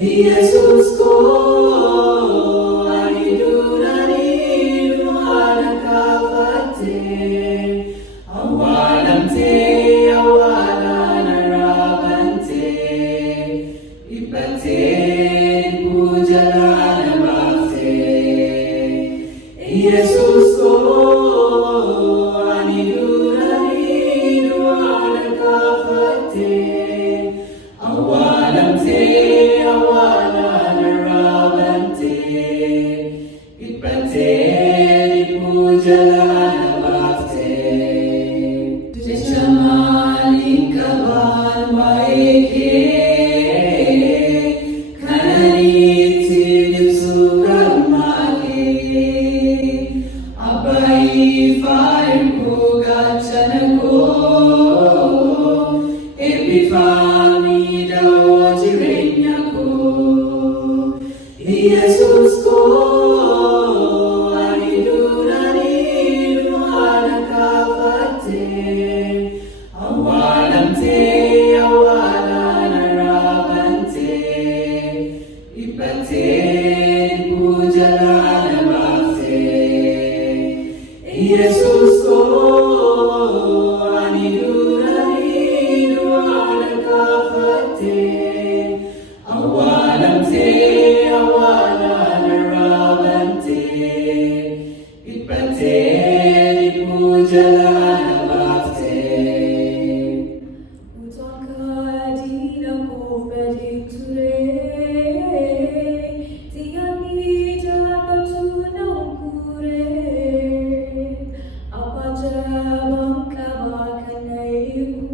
Yesus ko aniduranidu anakapate awalamte awalanarabante ipate pujalanamafte Yesus ko aniduranidu anakapate awalamte Jesus ko aniduranidu anakapate awalamte awalanarabante ipate pujalanamafte Jesus ko aniduranidu anakapate awalamte awalanarabante ipate pujalanamafte Utakadina kofedikture tiyanita batuna ukure apajabam kabakanaiku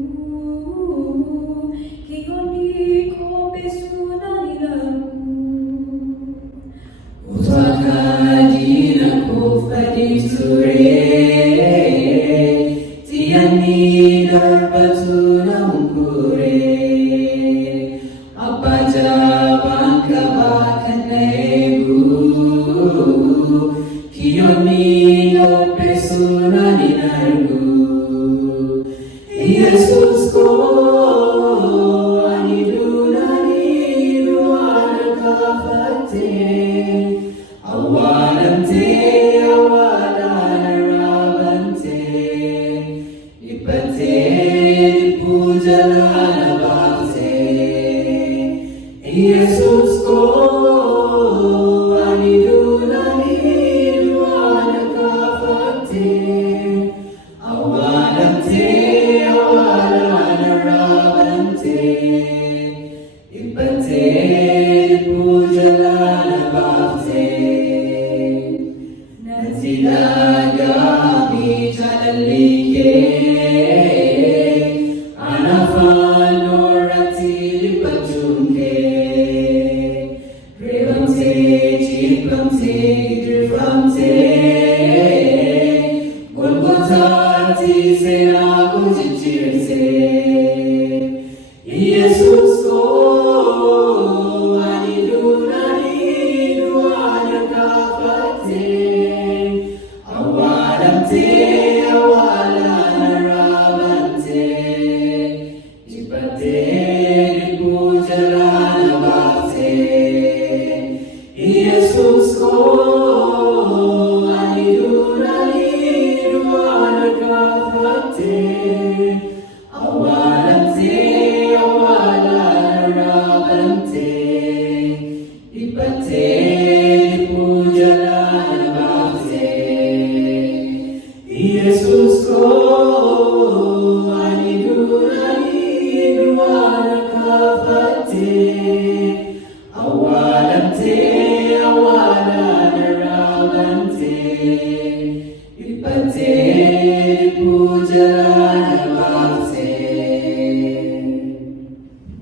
kiyoni kopesunanilaku Utakadina kofedikture tiyanita batuna ukure apajabam kabakanaiku kiyoni kopesunanilaku Jesus ko aniduranidu anakapate awalamte awalanarabante ipate pujalanamafte Jesus ko aniduranidu anakapate awalamte awalanarabante ipate pujalanamafte Natilagami jalalike anafanorati patunke Revamte chipamte idrifamte Golgotati senakujichirse Jesus ko aniduranidu anakapate awalamte awalanarabante ipate pujalanamafte Jesus ko aniduranidu anakapate awalamte awalanarabante ipate pujalanamafte Jesus ko aniduranidu anakapate awalamte awalanarabante ipate